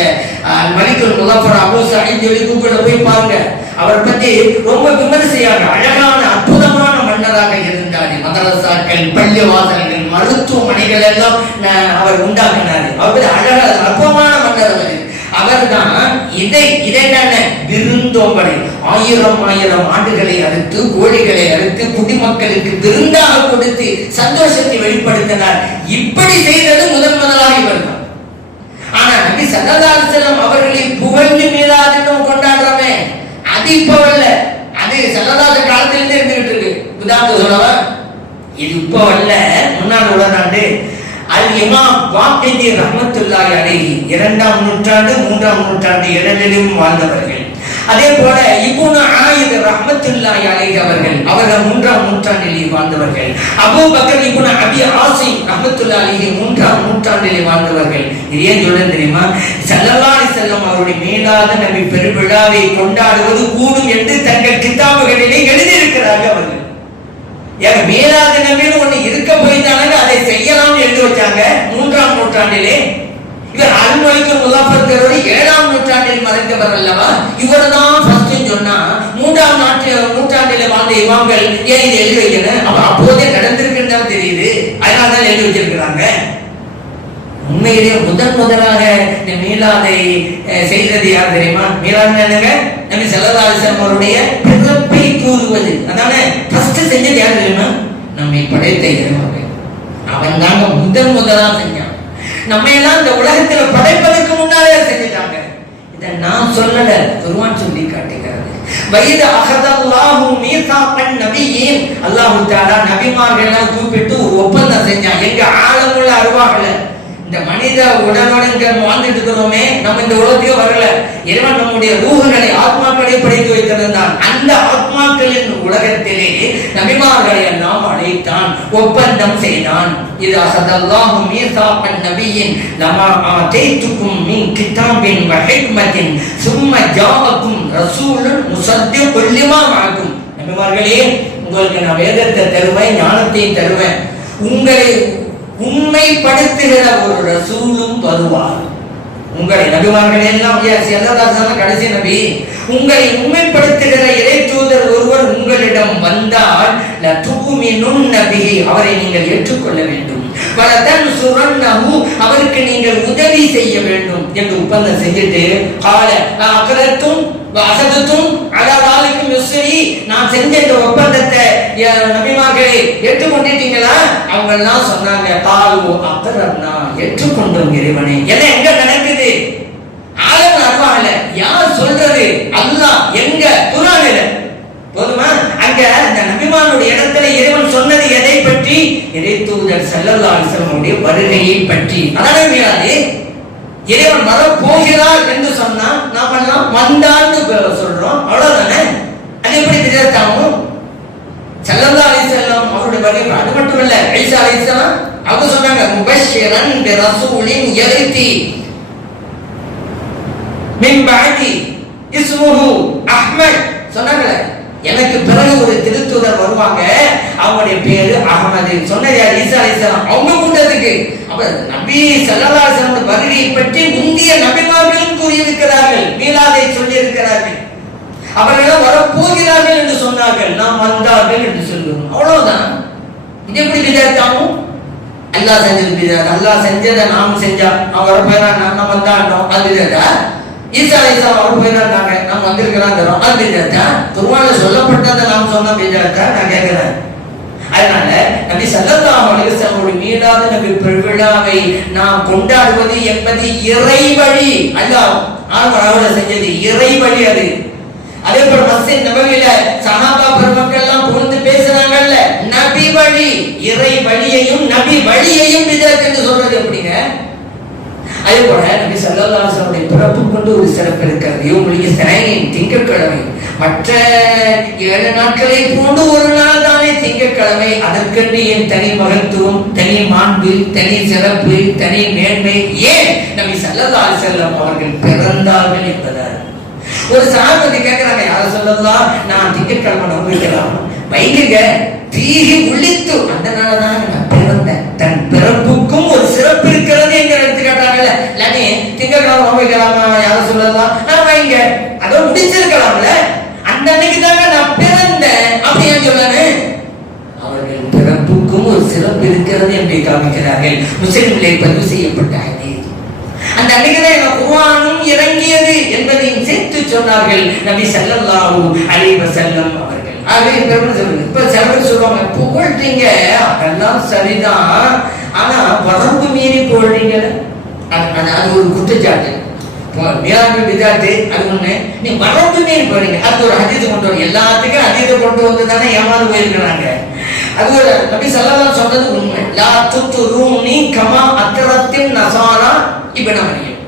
மலிக்குல் முலஃபர் அபூ சயீத் சொல்லி கூப்பிட போய் பாருங்க. அவர் பத்தி ரொம்ப விமர்சையாக அழகான அற்புதமான மன்னராக இருந்தார். மதரசாக்கள், பள்ளி வாசல்கள், மருத்துவமனைகள் எல்லாம் அவர் உண்டாக்கினார். அவர் அழகான அற்புதமான மன்னர் அவர். அவர்தான் இதை விருந்தோம்பலை 1000 ஆண்டுகளை அறுத்து, கோழிகளை அறுத்து குடிமக்களுக்கு விருந்தாக கொடுத்து சந்தோஷத்தை வெளிப்படுத்தினார். இப்படி செய்தது முதலாக இவர் தான். ஆனா நபி ஸல்லல்லாஹு அலைஹி வஸல்லம் அவர்களை புகழ்ந்து மீலாது கொண்டாடுறோமே, அது இப்ப அல்ல, அது ஸல்லல்லாஹு காலத்திலிருந்தே இருந்துகிட்டு இருக்கு. உதாரணத்துக்கு சொல்லவா, இது இப்ப அல்ல, முன்னாள் உலகாண்டு அல் இமாம் வாக்கிதி ரஹ்மத்துல்லாஹி அலைஹி 2ஆம் நூற்றாண்டு 3ஆம் நூற்றாண்டு இடையிலும் வாழ்ந்தவர்கள். அதே போல இப்னு ஆயித் ரஹ்மத்துல்லாஹி அலைஹி அவர்கள் 3ஆம் நூற்றாண்டிலே வாழ்ந்தவர்கள். அபூபக்கர் இப்னு அபி ஆசிம் ரஹ்மத்துல்லாஹி அலைஹி 3ஆம் நூற்றாண்டிலே வாழ்ந்தவர்கள். இது ஏன் சொல்றேன் தெரியுமா? ஸல்லல்லாஹு அலைஹி வஸல்லம் அவருடைய மீலாது நபி பெருவிழாவை கொண்டாடுவது கூடும் என்று தங்கள் கிதாபுகளிலே எழுதி இருக்கிறார்கள் அவர்கள். ஏன் மீலாது நபின்னு ஒண்ணு இருக்க போய்தானங்க அதை செய்யலாம் எழுதி வச்சாங்க 3ஆம் நூற்றாண்டிலே. இவர் அல் மலிக்குல் முலஃபர் 7ஆம் நூற்றாண்டில் மறைந்தவர் அல்லவா? இவர் தான் ஃபர்ஸ்ட் சொன்னா 3ஆம் நூற்றாண்டிலே வாழ்ந்த இமாம்கள் ஏன் இதை எழுதி வைக்கணும்? அப்போதே நடந்திருக்குன்னு தெரியுது, அதனால எழுதி வச்சிருக்கிறாங்க. உண்மையிலேயே முதலாக இந்த மீலாதை செய்தது யார் தெரியுமா? மீலாது என்னங்க? நபி ஸல்லல்லாஹு அலைஹி வஸல்லம் அவருடைய பிறப்பை கூறுவது. அதானே ஃபர்ஸ்ட் செஞ்சது யார் தெரியுமா? நம்மை படைத்த இறைவன். அவன் தாங்க முதலாக செஞ்சான். நம்ம எல்லாம் இந்த உலகத்துல படைப்பதற்கு முன்னாலே செஞ்சுட்டாங்க. இதை நான் சொல்லல, குர்ஆன் சொல்லி காட்டுகிறது. வைத அஹதல்லாஹு மீசாகன் நபியின், அல்லாஹ் தஆலா நபிமார்களை எல்லாம் கூப்பிட்டு ஒரு ஒப்பந்தம் செஞ்சான். எங்க ஆலமுள்ள அருவாகல இந்த மனித உடலுடன் வாழ்ந்துட்டு இருக்கிறோமே, நம்ம இந்த உலகத்தையே வரல. இறைவன் நம்முடைய ரூஹுகளை, ஆத்மாக்களை படைத்து வைத்திருந்தான். அந்த ஆத்மாக்களின் உலகத்திலே நபிமார்களை எல்லாம் அழைத்தான், ஒப்பந்தம் செய்தான். இது அஹதல்லாஹு மீசாகன் நபியின் லமா ஆதைதுக்கும் மின் கிதாபின் வ ஹிக்மத்தின் சும்ம ஜாஅக்கும் ரசூலுன் முஸத்திகுல் லிமா மஅக்கும். நபிமார்களே, உங்களுக்கு நான் வேதத்தை தருவேன், ஞானத்தை தருவேன், உங்களை உண்மைப்படுத்துகிற ஒரு ரசூலும் வருவார். உங்களை நபிமார்கள் எல்லாம் கடைசி நபி, உங்களை உண்மைப்படுத்துகிற இறை தூதர் ஒருவர் உங்களிடம் வந்தால் அவரை நீங்கள் ஏற்றுக்கொள்ள வேண்டும், அவருக்கு நீங்கள் உதவி செய்ய வேண்டும் என்று ஒப்பந்தம் செஞ்சுட்டு நான் செஞ்ச இந்த ஒப்பந்தத்தை நபிமார்களை ஏற்றுக்கொண்டிட்டீங்களா? அவங்க எல்லாம் சொன்னாங்க, ஏற்றுக்கொண்டோம் இறைவனே. என்ன எங்க நடக்குது? ஆலம் அருவால யார் சொல்றது? அல்லாஹ் எங்க? குர்ஆனில. போதுமா? அங்க அந்த நபிமானுடைய இடத்துல இறைவன் சொன்னது எதை பற்றி? இறை தூதர் ஸல்லல்லாஹு அலைஹி வஸல்லம் வருகையை பற்றி. அதானே மீறாது. இறைவன் வர போகிறார் என்று சொன்னா நாம எல்லாம் வந்தான்னு சொல்றோம், அவ்வளவுதானே. அது எப்படி தெரியாதாவும்? ஸல்லல்லாஹு அலைஹி வஸல்லம் அவருடைய வருகை அது மட்டும் இல்ல, ஈசா அலைஹிஸ்ஸலாம் அவங்க சொன்னாங்க, முபஷ்ஷிரன் பி ரசூலின் யரிதி மின் பஅதி இஸ்முஹு அஹ்மத். சொன்னாங்க, எனக்கு பிறகு ஒரு திருத்தூதர் வருவாங்க, அவங்களுடைய பேரு அஹ்மது. சொன்னது யார்? ஈசா அலைஹிஸ்ஸலாம். அவங்க கூட்டத்துக்கு அப்ப நபி ஸல்லல்லாஹு அலைஹி வஸல்லம் வருகை பற்றி முந்திய நபிமார்களும் கூறியிருக்கிறார்கள், மீலாதை சொல்லி இருக்கிறார்கள். அவர்கள் வரப்போகிறார்கள் என்று சொன்னார்கள், நாம் வந்தார்கள் என்று சொல்லுவோம், அவ்வளவுதான். இது எப்படி விதத்தாகும்? அல்லாஹ் செஞ்சது பிதாத். அல்லாஹ் செஞ்சதை நாம் செஞ்சா அவர் போயிடறாங்க, நம்ம வந்தாண்டோம், அது பிதாத்தா? ஈசா அவர் போயிடறாங்க, நம்ம வந்திருக்கிறாங்கிறோம், அது பிதாத்தா? குர்ஆன்ல சொல்லப்பட்டதை நாம் சொன்ன பிதாத்தா? நான் கேட்கிறேன். அதனால நபி ஸல்லல்லாஹு அலைஹி வஸல்லம் மீலாது நபி பெருவிழாவை நாம் கொண்டாடுவது என்பது இறை வழி. அல்லாஹ் அவரை செஞ்சது இறை வழி. அது அதே போல மஸ்ஜித் நபவியில சஹாபா பெருமக்கள் எல்லாம் புகழ்ந்து பேசுறாங்கல்ல, நபி வழி. இறை வழியையும் நபி வழியையும் பிதஅத் என்று சொல்றது எப்படிங்க? அதே போல நபி ஸல்லல்லாஹு அலைஹி வஸல்லம் பிறப்பு கொண்டு ஒரு சிறப்பு இருக்கிறது. இவங்களுக்கு சனியின் திங்கட்கிழமை, மற்ற 7 நாட்களை போன்று ஒரு நாள் தானே திங்கட்கிழமை. அதற்கென்று என் தனி மகத்துவம், தனி மாண்பு, தனி சிறப்பு, தனி மேன்மை ஏன் நபி ஸல்லல்லாஹு அலைஹி வஸல்லம் அவர்கள் பிறந்தார்கள் என்பதால். ஒரு சஹாபி கேட்கிறாங்க, யார சொல்லலாம், நான் திங்கட்கிழமை நம்பிக்கலாம் வைங்க தீகி உள்ளித்து அந்த நாளதான் நான் பிறந்தேன். தன் பிறப்புக்கும் ஒரு சிறப்பு இருக்கிறது என்கிற எடுத்து கேட்டாங்கல்ல. இல்லாமே திங்கட்கிழமை நம்பிக்கலாமா, யார சொல்லலாம், நான் வைங்க அதோ முடிச்சிருக்கலாம்ல. அந்த அன்னைக்கு தாங்க நான் பிறந்தேன் அப்படி ஏன் சொன்னாரு? அவர்கள் பிறப்புக்கும் ஒரு சிறப்பு இருக்கிறது என்று காமிக்கிறார்கள். முஸ்லிம்களை பதிவு செய்யப்பட்ட அந்த அன்னைக்குதான் குர்ஆனும் இறங்கியது என்பதையும் சேர்த்து சொன்னார்கள் நபி ஸல்லல்லாஹு அலைஹி வஸல்லம் அவர்கள். இப்ப சில பேர் சொல்லுவாங்க, புகழ்றீங்க அதெல்லாம் சரிதான், ஆனா வரம்பு மீறி புகழ்றீங்க, அது ஒரு குற்றச்சாட்டு. விதாத்து அது ஒண்ணு, நீ வரம்பு மீறி போறீங்க, அது ஒரு ஹதீஸ் கொண்டு வர. எல்லாத்துக்கும் ஹதீஸை கொண்டு வந்து தானே ஏமாந்து போயிருக்கிறாங்க. அது ஒரு நபி ஸல்லல்லாஹு சொன்னது உண்மை. லா துத்ரூனி கமா அத்ரத்தின் நஸாரா இப்னு மரியம்.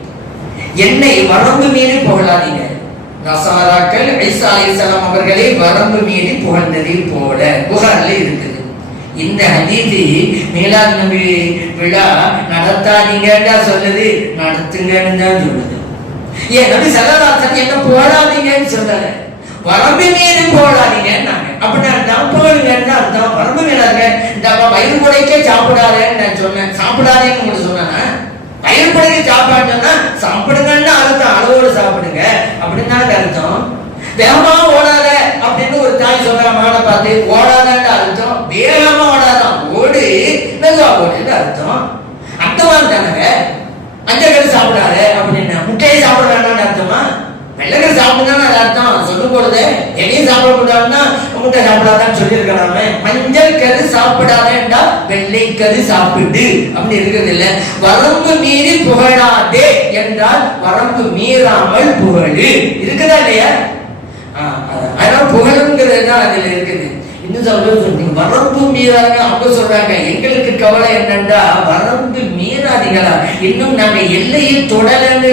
என்னை வரம்பு மீறி புகழாதீங்க. நஸாராக்கள் ஈசா அலைஹிஸ்ஸலாம் அவர்களை வரம்பு மீறி புகழ்ந்ததில் போல புகார்ல இருக்குது. இந்த ஹதீஸ் மீலாத் நபி விழா நடத்தாதீங்கன்னு சொல்லுது, நடத்துங்கன்னு தான் சொல்லுது. ஏன் நபி ஸல்லல்லாஹு அலைஹி வஸல்லம் என்ன புகழாதீங்கன்னு சொல்லல, வரம்பு மீறி புகழாதீங்கன்னாங்க. அப்படின்னா புகழுங்கன்னு அர்த்தம். வரம்பு மீறாங்க. இந்த வயிறு குடைக்க சாப்பிடாதேன்னு நான் சொன்னேன், சாப்பிடாதேன்னு உங்களுக்கு சொன்னேன்னா வயிறு குடைக்க சாப்பாடுன்னா சாப்பிடுங்கன்னு அர்த்தம், அளவோடு சாப்பிடுங்க அப்படின்னு அர்த்தம். வேகமா ஓடாத அப்படின்னு ஒரு தாய் சொல்ற மகனை பார்த்து ஓடாதான்னு அர்த்தம், வேகமா ஓடாதான், ஓடு மெதுவா ஓடுன்னு அர்த்தம். அர்த்தமா தானங்க. மஞ்சள் சாப்பிடாத அப்படின்னு முட்டையை சாப்பிடுறான்னு அர்த்தமா? வெள்ளைக்கறி சாப்பிடுன்னு அர்த்தம். சொல்லும் பொழுது எதையும் சாப்பிடக்கூடாதுன்னா முட்டை சாப்பிடாதான்னு சொல்லியிருக்கலாமே. மஞ்சள் கரு சாப்பிடாதேண்டா வெள்ளை கரு சாப்பிடு அப்படி இருக்கிறது இல்ல. வரம்பு மீறி புகழாதே என்றால் வரம்பு மீறாமல் புகழு இருக்குதா இல்லையா? அதனால புகழுங்கிறது தான் அதுல இருக்குது. இன்னும் சொல்றீங்க வரம்பு மீறாங்க அவங்க சொல்றாங்க. எங்களுக்கு கவலை என்னன்னா வரம்பு மீறாதீங்களா, இன்னும் நாங்க எல்லையில் தொடலன்னு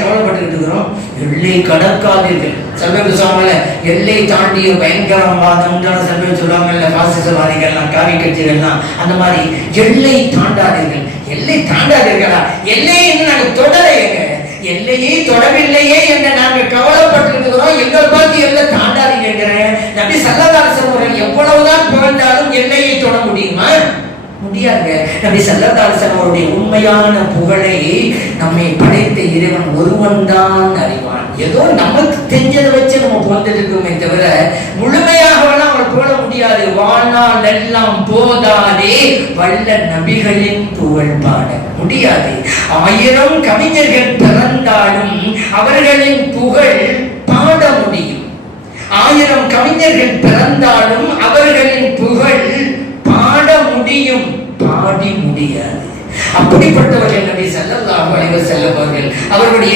கவலைப்பட்டு இருக்கிறோம். எல்லை கடக்காதீர்கள். செல்வ சொல்றாங்கல்ல, எல்லை தாண்டிய பயங்கரவாதம் செல்வ சொல்றாங்கல்ல, பாசிசவாதிகள்லாம் காவி கட்சிகள்லாம் அந்த மாதிரி எல்லை தாண்டாதீர்கள். எல்லை தாண்டாதீர்களா? எல்லையை இன்னும் நாங்க தொடலையேங்க, எல்லையை தொடவில்லையே என்று நாங்கள் கவலைப்பட்டிருக்கிறோம். எங்கள் பார்த்து எல்லை தாண்டாதீங்க. நபி ஸல்லல்லாஹு அலைஹி வஸல்லம் எவ்வளவுதான் புகழ்ந்தாலும் எல்லையை தொட முடியுமா? முடியாது. நபி ஸல்லல்லாஹு அலைஹி வஸல்லம் அவருடைய உண்மையான புகழை நம்மை படைத்த இறைவன் ஒருவன் தான் அறிவான். ஏதோ நமக்கு தெரிஞ்சதை வச்சு நம்ம புகழ்ந்துட்டு இருக்கோமே தவிர முழுமையாக அவர் புகழ முடியாது. வாழ்நாள் எல்லாம் போதாதே வல்ல நபிகளின் புகழ் பாட முடியாது. 1000 கவிஞர்கள் பிறந்தாலும் அவர்களின் புகழ் பாட முடியும். 1000 கவிஞர்கள் பிறந்தாலும் அவர்களின் புகழ் பாட முடியும், பாடி முடியாது. அப்படிப்பட்டவர்கள் நபி ஸல்லல்லாஹு அலைஹி வஸல்லம் அவர்கள். அவர்களுடைய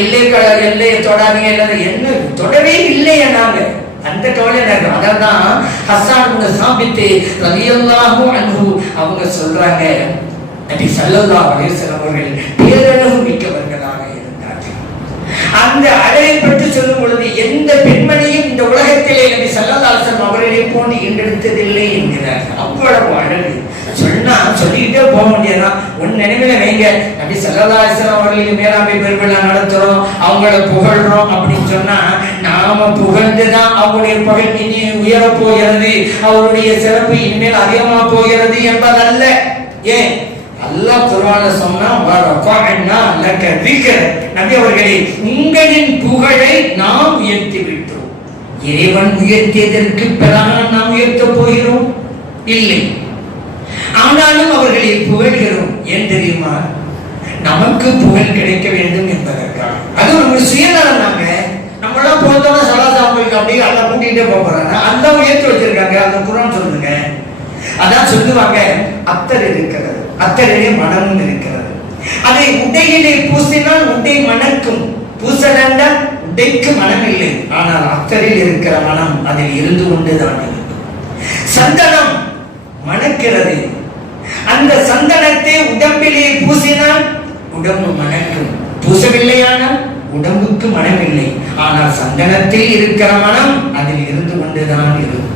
எல்லையை தொடாதீங்க, என்ன தொடவே இல்லையா நாங்க அந்த கவலை இருக்கும். அதான் ஹஸ்ஸான் இப்னு சாபித் ரலியல்லாஹு அன்ஹு அவங்க சொல்றாங்க, நபி ஸல்லல்லாஹு அலைஹி வஸல்லம் அவர்கள் பேரழகு மிக்கவர்களாக இருந்தார்கள். அந்த அழகை பற்றி சொல்லும் பொழுது எந்த பெண்மணியும் இந்த உலகத்திலே நபி ஸல்லல்லாஹு அலைஹி வஸல்லம் அவர்களை போன்று ஈண்டெடுத்ததில்லை என்கிறார்கள். அவ்வளவு அழகு. சொன்னா சொல்லிக்கிட்டே போக முடியாதான். உன் நினைவுல வைங்க, நபி ஸல்லல்லாஹு அலைஹி வஸல்லம் அவர்களுக்கு மேலாண்மை பெருவிழா நடத்துறோம், அவங்கள புகழ்றோம் அப்படின்னு சொன்னா நாம புகழ்ந்துதான் அவருடைய புகழ் இனி உயர போகிறது, அவருடைய சிறப்பு இனிமேல் அதிகமா போகிறது என்பதல்ல. ஏன் அல்லாஹ் குர்ஆன்ல சொன்னா வரஃபஅனா லக திக்ர, நபி அவர்களே உங்களின் புகழை நாம் உயர்த்தி விட்டோம். இறைவன் உயர்த்தியதற்கு பிறகு நாம் உயர்த்த போகிறோம் இல்லை. ஆனாலும் அவர்களை புகழ்கிறோம். ஏன் தெரியுமா? நமக்கு புகழ் கிடைக்க வேண்டும் என்பதற்காக. அது நம்ம சுயநலம். நாங்க நம்மளாம் போதோட சலாசாமலுக்கு அப்படியே அல்ல கூட்டிகிட்டே போறாங்க. அந்த உயர்த்தி வச்சிருக்காங்க. அந்த குரான் சொல்லுங்க. அதான் சொல்லுவாங்க, அத்தர் இருக்கிறது, அத்தரிலே மனமும் இருக்கிறது. அதை உடையிலே பூசினால் உடை மணக்கும். பூசலண்ட உடைக்கு மனம் இல்லை, ஆனால் அத்தரில் இருக்கிற மனம் அதில் இருந்து கொண்டுதான் இருக்கும். சந்தனம் மணக்கிறது. அந்த சந்தனத்தை உடம்பிலே பூசினால் உடம்பு மணக்கும். பூசவில்லையானால் உடம்புக்கு மனம் இல்லை, ஆனால் சந்தனத்தில் இருக்கிற மனம் அதில் இருந்து கொண்டுதான் இருக்கும்.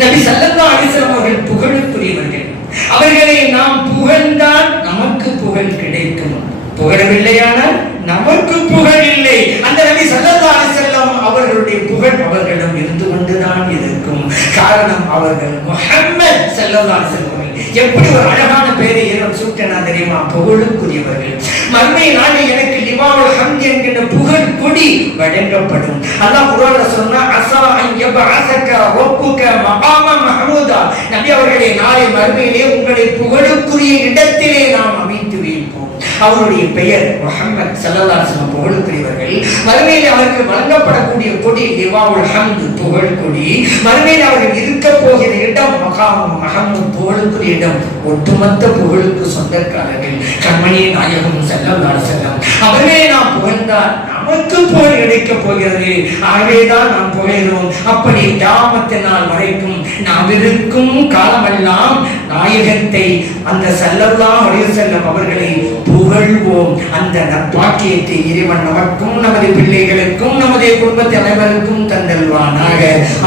நபி ஸல்லல்லாஹு அலைஹி வஸல்லம் அவர்கள் புகழுக்குரியவர்கள். அவர்களை நாம் புகழ்ந்தால் நமக்கு புகழ் கிடைக்கும், புகழவில்லையானால் நமக்கு புகழ் இல்லை. அந்த நபி ஸல்லல்லாஹு அலைஹி வஸல்லம் அவர்களுடைய புகழ் அவர்களிடம் இருந்து கொண்டுதான் இருக்கும். காரணம், அவர்கள் முஹம்மது ஸல்லல்லாஹு அலைஹி வஸல்லம் எப்படி ஒரு அழகான பெயரை சூட்டினா தெரியுமா? புகழுக்குரியவர்கள். மறுமை நாளில் எனக்கு லிவாவுல் ஹம்த் என்கிற புகழ் கொடி வழங்கப்படும். அல்லாஹ் குர்ஆன்ல சொன்னா, அஸா அன் யபஅஸக ரப்புக மகாம மஹ்மூதா. நபி அவர்களே, நாளை மறுமையிலே உங்களை புகழுக்குரிய இடத்திலே நாம் அமைத்து வைப்போம். அவருடைய பெயர் முஹம்மது ஸல்லல்லாஹு அலைஹி வஸல்லம், புகழுக்குரியவர்கள். மறுமையில் அவருக்கு வழங்கப்படக்கூடிய கொடி லிவாவுல் ஹம்த், புகழ் கொடி. மறுமையில் அவர்கள் இருக்க போகிற இடம் மகாம் மஹமூத், புகழுக்குரிய இடம். ஒட்டுமொத்த புகழுக்கு சொந்தக்காரர்கள் கண்மணி நாயகம் ஸல்லல்லாஹு அலைஹி வஸல்லம். அவர்களே நாம் புகழ்ந்தால் நமக்கு புகழ் கிடைக்கப் போகிறது. ஆகவேதான் நாம் புகழ்கிறோம். அப்படி கியாமத் நாள் வரைக்கும் நாம் இருக்கும் காலமெல்லாம் நாயகத்தை, அந்த ஸல்லல்லாஹு அலைஹி வஸல்லம் அவர்களை புகழ்வோம். அந்த நற்பாக்கியத்தை இறைவன் நமக்கும் நமது பிள்ளைகளுக்கும் நமது குடும்பத்தை அனைவருக்கும் தந்தல்வானாக.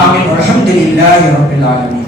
ஆமீன். அல்ஹம்துலில்லாஹி ரப்பில் ஆலமீன்.